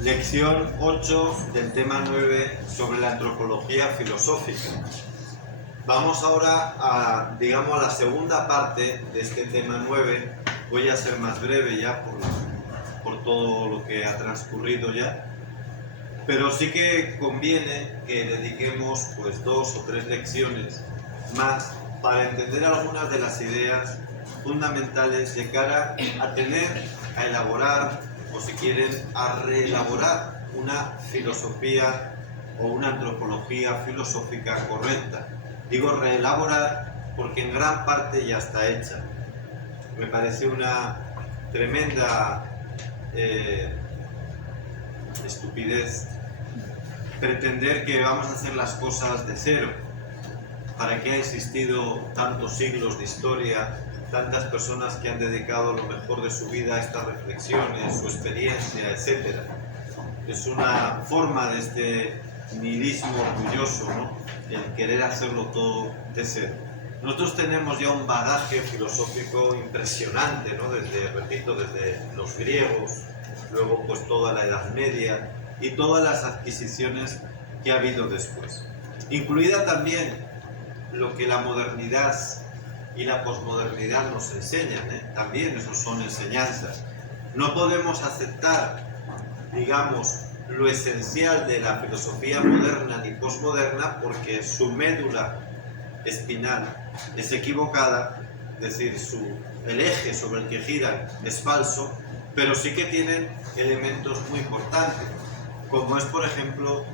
Lección 8 del tema 9 sobre la antropología filosófica. Vamos ahora a la segunda parte de este tema 9. Voy a ser más breve ya por todo lo que ha transcurrido ya. Pero sí que conviene que dediquemos pues 2 o 3 lecciones más para entender algunas de las ideas fundamentales de cara a elaborar, o si quieren, a reelaborar una filosofía o una antropología filosófica correcta. Digo reelaborar porque en gran parte ya está hecha. Me parece una tremenda estupidez pretender que vamos a hacer las cosas de cero. ¿Para qué ha existido tantos siglos de historia, tantas personas que han dedicado lo mejor de su vida a estas reflexiones, su experiencia, etcétera? Es una forma de este nihilismo orgulloso, ¿no? El querer hacerlo todo de cero. Nosotros tenemos ya un bagaje filosófico impresionante, ¿no? Desde los griegos, luego pues toda la Edad Media y todas las adquisiciones que ha habido después. Incluida también lo que la modernidad y la posmodernidad nos enseñan, ¿eh? También esos son enseñanzas. No podemos aceptar, digamos, lo esencial de la filosofía moderna ni posmoderna porque su médula espinal es equivocada, es decir, el eje sobre el que giran es falso, pero sí que tienen elementos muy importantes, como es, por ejemplo,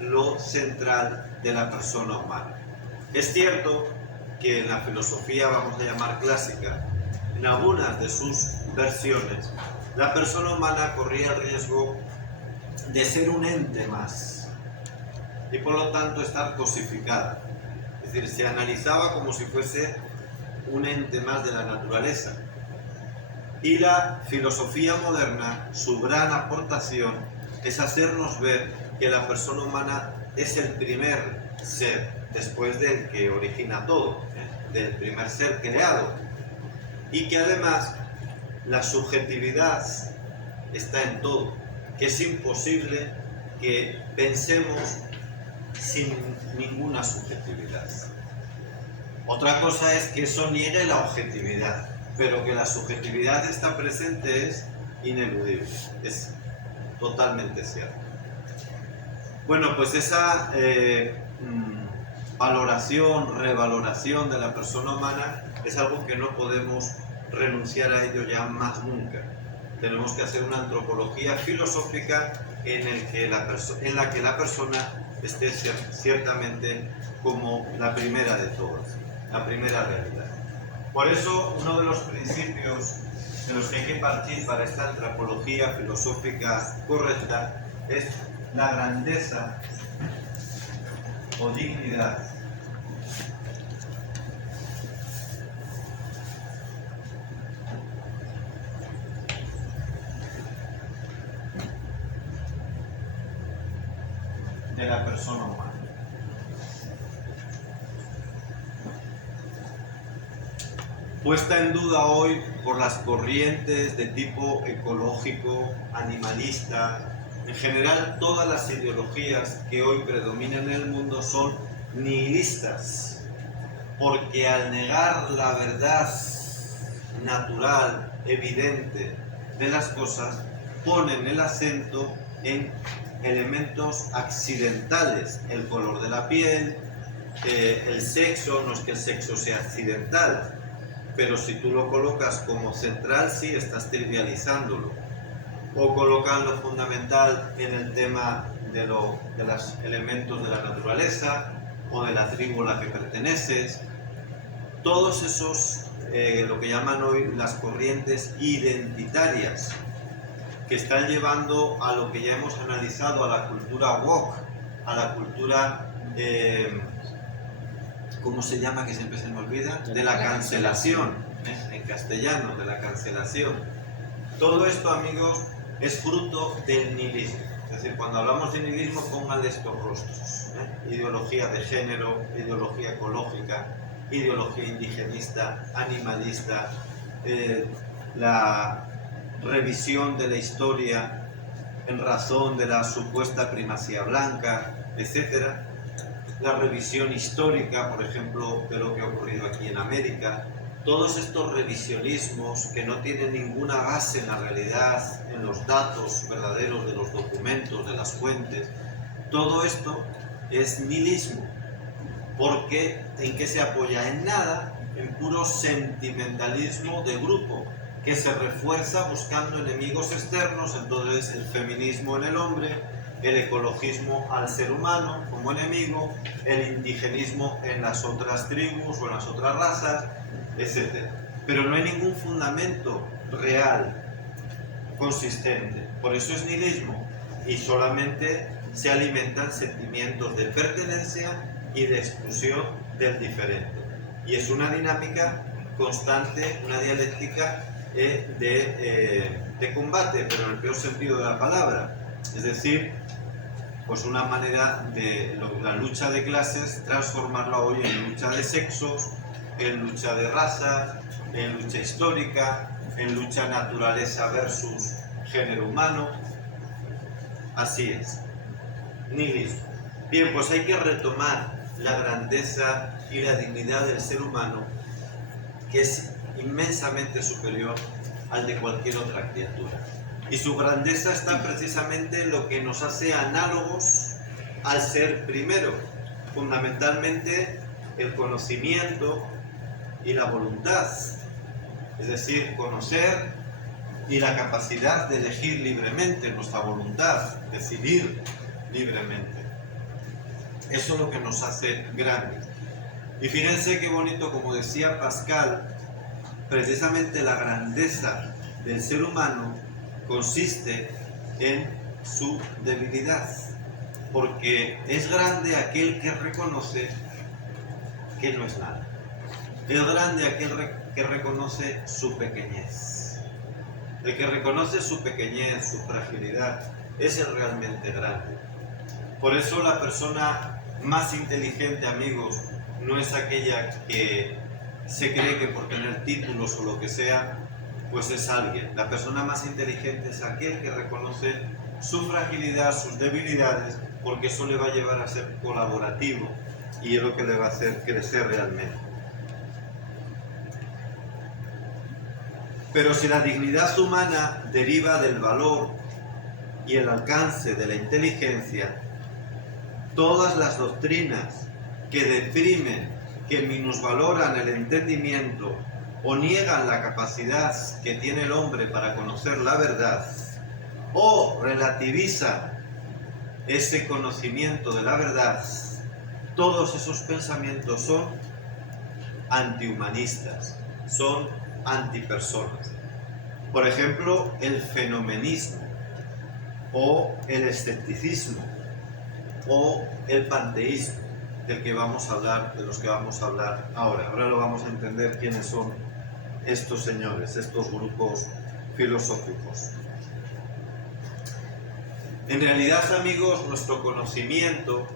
lo central de la persona humana. Es cierto que en la filosofía, vamos a llamar clásica, en algunas de sus versiones, la persona humana corría el riesgo de ser un ente más y por lo tanto estar cosificada. Es decir, se analizaba como si fuese un ente más de la naturaleza. Y la filosofía moderna, su gran aportación es hacernos ver que la persona humana es el primer ser, después del que origina todo, del primer ser creado, y que además la subjetividad está en todo, que es imposible que pensemos sin ninguna subjetividad. Otra cosa es que eso niegue la objetividad, pero que la subjetividad está presente es ineludible, es totalmente cierto. Bueno, pues esa valoración, revaloración de la persona humana es algo que no podemos renunciar a ello ya más nunca. Tenemos que hacer una antropología filosófica en la que la persona esté ciertamente como la primera de todas, la primera realidad. Por eso, uno de los principios de los que hay que partir para esta antropología filosófica correcta es la grandeza o dignidad de la persona humana. Puesta en duda hoy por las corrientes de tipo ecológico, animalista, en general todas las ideologías que hoy predominan en el mundo son nihilistas, porque al negar la verdad natural, evidente de las cosas, ponen el acento en elementos accidentales, el color de la piel, el sexo. No es que el sexo sea accidental, pero si tú lo colocas como central, sí estás trivializándolo. O colocan lo fundamental en el tema de los elementos de la naturaleza o de la tribu a la que perteneces. Todos esos, lo que llaman hoy las corrientes identitarias, que están llevando a lo que ya hemos analizado, a la cultura woke, a la cultura, ¿cómo se llama? Que siempre se me olvida, de la cancelación, en castellano, de la cancelación. Todo esto, amigos, es fruto del nihilismo. Es decir, cuando hablamos de nihilismo, pónganle estos rostros, ideología de género, ideología ecológica, ideología indigenista, animalista, la revisión de la historia en razón de la supuesta primacía blanca, etc. La revisión histórica, por ejemplo, de lo que ha ocurrido aquí en América. Todos estos revisionismos que no tienen ninguna base en la realidad, en los datos verdaderos de los documentos, de las fuentes, todo esto es nihilismo. Porque ¿en qué se apoya? En nada, en puro sentimentalismo de grupo, que se refuerza buscando enemigos externos. Entonces el feminismo en el hombre, el ecologismo al ser humano como enemigo, el indigenismo en las otras tribus o en las otras razas, etc. Pero no hay ningún fundamento real, consistente. Por eso es nihilismo, y solamente se alimentan sentimientos de pertenencia y de exclusión del diferente. Y es una dinámica constante, una dialéctica de combate, pero en el peor sentido de la palabra. Es decir, pues una manera de la lucha de clases, transformarla hoy en lucha de sexos, en lucha de razas, en lucha histórica, en lucha naturaleza versus género humano. Así es. Nihilismo. Bien, pues hay que retomar la grandeza y la dignidad del ser humano, que es inmensamente superior al de cualquier otra criatura. Y su grandeza está precisamente en lo que nos hace análogos al ser primero, fundamentalmente el conocimiento y la voluntad, es decir, conocer y la capacidad de elegir libremente, nuestra voluntad, decidir libremente. Eso es lo que nos hace grandes. Y fíjense qué bonito, como decía Pascal, precisamente la grandeza del ser humano consiste en su debilidad, porque es grande aquel que reconoce que no es nada. Es grande aquel que reconoce su pequeñez. El que reconoce su pequeñez, su fragilidad, ese es realmente grande. Por eso la persona más inteligente, amigos, no es aquella que se cree que por tener títulos o lo que sea, pues es alguien. La persona más inteligente es aquel que reconoce su fragilidad, sus debilidades, porque eso le va a llevar a ser colaborativo y es lo que le va a hacer crecer realmente. Pero si la dignidad humana deriva del valor y el alcance de la inteligencia, todas las doctrinas que deprimen, que minusvaloran el entendimiento o niegan la capacidad que tiene el hombre para conocer la verdad, o relativizan ese conocimiento de la verdad, todos esos pensamientos son antihumanistas, son antipersonas. Por ejemplo, el fenomenismo, o el escepticismo, o el panteísmo, del que vamos a hablar, de los que vamos a hablar ahora. Ahora lo vamos a entender quiénes son estos señores, estos grupos filosóficos. En realidad, amigos, nuestro conocimiento,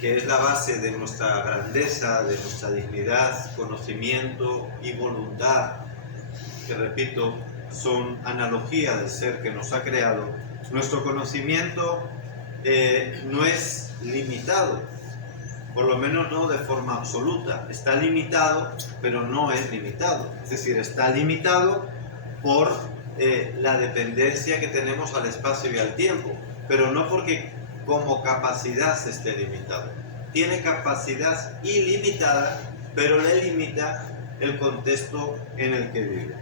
que es la base de nuestra grandeza, de nuestra dignidad, conocimiento y voluntad, que repito, son analogía del ser que nos ha creado, nuestro conocimiento no es limitado, por lo menos no de forma absoluta. Está limitado, pero no es limitado. Es decir, está limitado por la dependencia que tenemos al espacio y al tiempo, pero no porque como capacidad esté limitado. Tiene capacidad ilimitada, pero le limita el contexto en el que vive.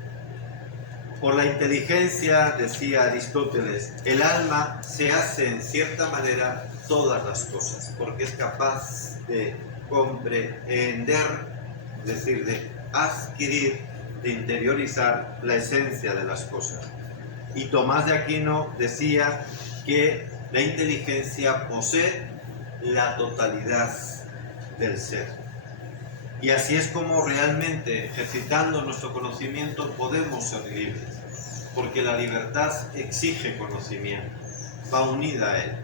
Por la inteligencia, decía Aristóteles, el alma se hace en cierta manera todas las cosas, porque es capaz de comprender, es decir, de adquirir, de interiorizar la esencia de las cosas. Y Tomás de Aquino decía que la inteligencia posee la totalidad del ser. Y así es como realmente, ejercitando nuestro conocimiento, podemos ser libres, porque la libertad exige conocimiento, va unida a él.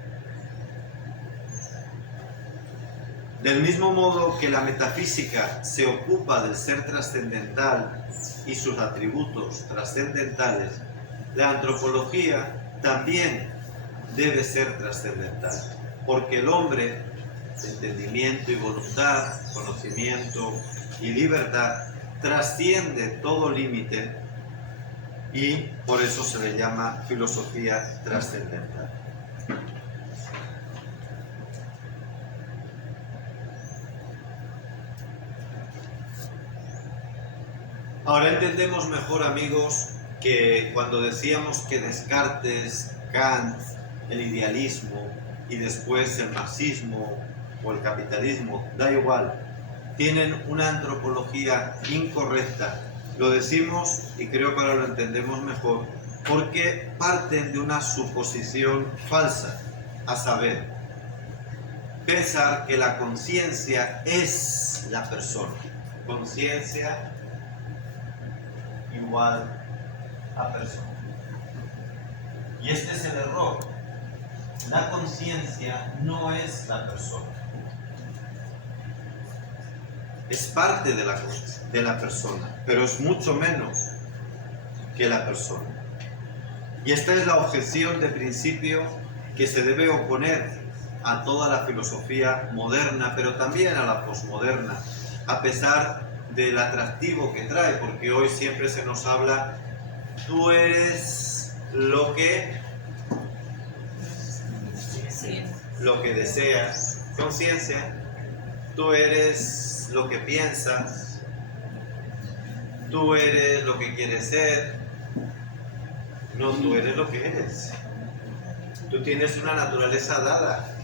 Del mismo modo que la metafísica se ocupa del ser trascendental y sus atributos trascendentales, la antropología también debe ser trascendental, porque el hombre, entendimiento y voluntad, conocimiento y libertad, trasciende todo límite y por eso se le llama filosofía trascendental. Ahora entendemos mejor, amigos, que cuando decíamos que Descartes, Kant, el idealismo y después el marxismo o el capitalismo, da igual, tienen una antropología incorrecta. Lo decimos, y creo que ahora lo entendemos mejor, porque parten de una suposición falsa, a saber, pensar que la conciencia es la persona. Conciencia igual a persona. Y este es el error. La conciencia no es la persona. Es parte de la persona, pero es mucho menos que la persona. Y esta es la objeción de principio que se debe oponer a toda la filosofía moderna, pero también a la posmoderna, a pesar del atractivo que trae, porque hoy siempre se nos habla, tú eres lo que deseas, conciencia, tú eres lo que piensas, tú eres lo que quieres ser, no, tú eres lo que eres, tú tienes una naturaleza dada,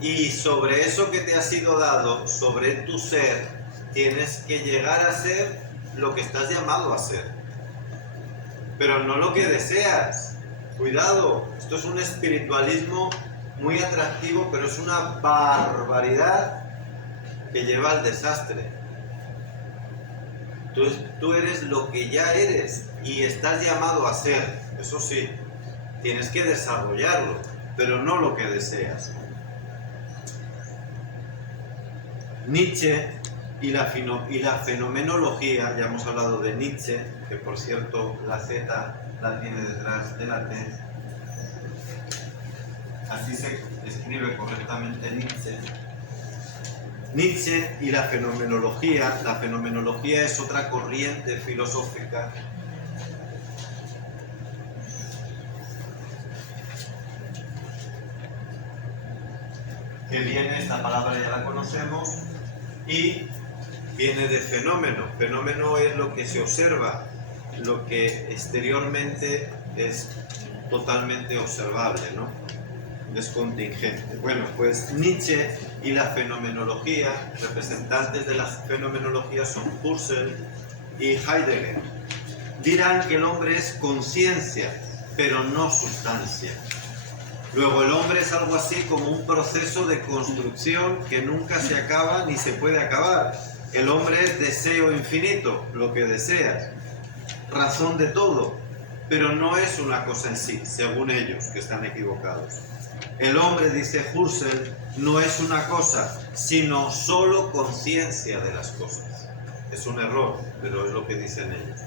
y sobre eso que te ha sido dado, sobre tu ser, tienes que llegar a ser lo que estás llamado a ser, pero no lo que deseas. Cuidado, esto es un espiritualismo muy atractivo, pero es una barbaridad que lleva al desastre. Tú eres lo que ya eres y estás llamado a ser, eso sí, tienes que desarrollarlo, pero no lo que deseas. Nietzsche y la fenomenología, ya hemos hablado de Nietzsche, que por cierto la Z la tiene detrás de la T, así se escribe correctamente Nietzsche. Nietzsche y la fenomenología es otra corriente filosófica que viene, esta palabra ya la conocemos, y viene de fenómeno. Fenómeno es lo que se observa, lo que exteriormente es totalmente observable, ¿no? Es contingente. Bueno, pues Nietzsche y la fenomenología, representantes de la fenomenología son Husserl y Heidegger. Dirán que el hombre es conciencia, pero no sustancia. Luego el hombre es algo así como un proceso de construcción que nunca se acaba ni se puede acabar. El hombre es deseo infinito, lo que deseas, razón de todo, pero no es una cosa en sí, según ellos, que están equivocados. El hombre, dice Husserl, no es una cosa, sino solo conciencia de las cosas. Es un error, pero es lo que dicen ellos.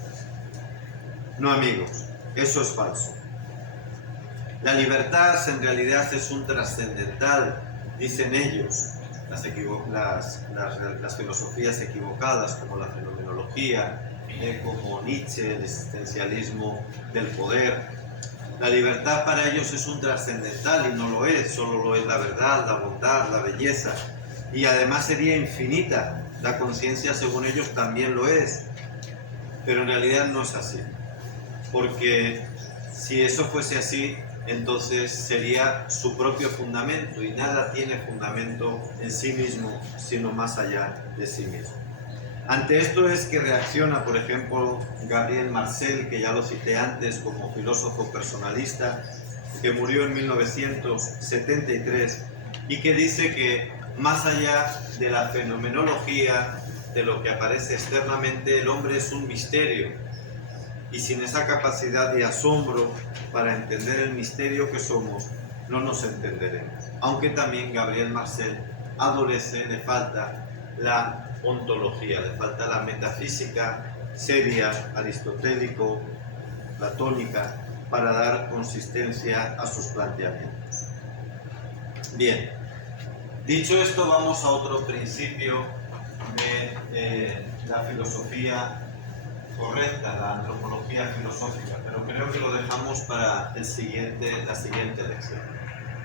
No, amigos, eso es falso. La libertad en realidad es un trascendental, dicen ellos, las filosofías equivocadas como la fenomenología, como Nietzsche, el existencialismo del poder. La libertad para ellos es un trascendental y no lo es, solo lo es la verdad, la bondad, la belleza, y además sería infinita. La conciencia, según ellos, también lo es, pero en realidad no es así, porque si eso fuese así, entonces sería su propio fundamento, y nada tiene fundamento en sí mismo, sino más allá de sí mismo. Ante esto es que reacciona, por ejemplo, Gabriel Marcel, que ya lo cité antes como filósofo personalista, que murió en 1973, y que dice que más allá de la fenomenología, de lo que aparece externamente, el hombre es un misterio, y sin esa capacidad de asombro para entender el misterio que somos, no nos entenderemos. Aunque también Gabriel Marcel adolece, le falta la ontología, le falta la metafísica seria, aristotélico, platónica, para dar consistencia a sus planteamientos. Bien, dicho esto, vamos a otro principio de la filosofía correcta, la antropología filosófica, pero creo que lo dejamos para la siguiente lección.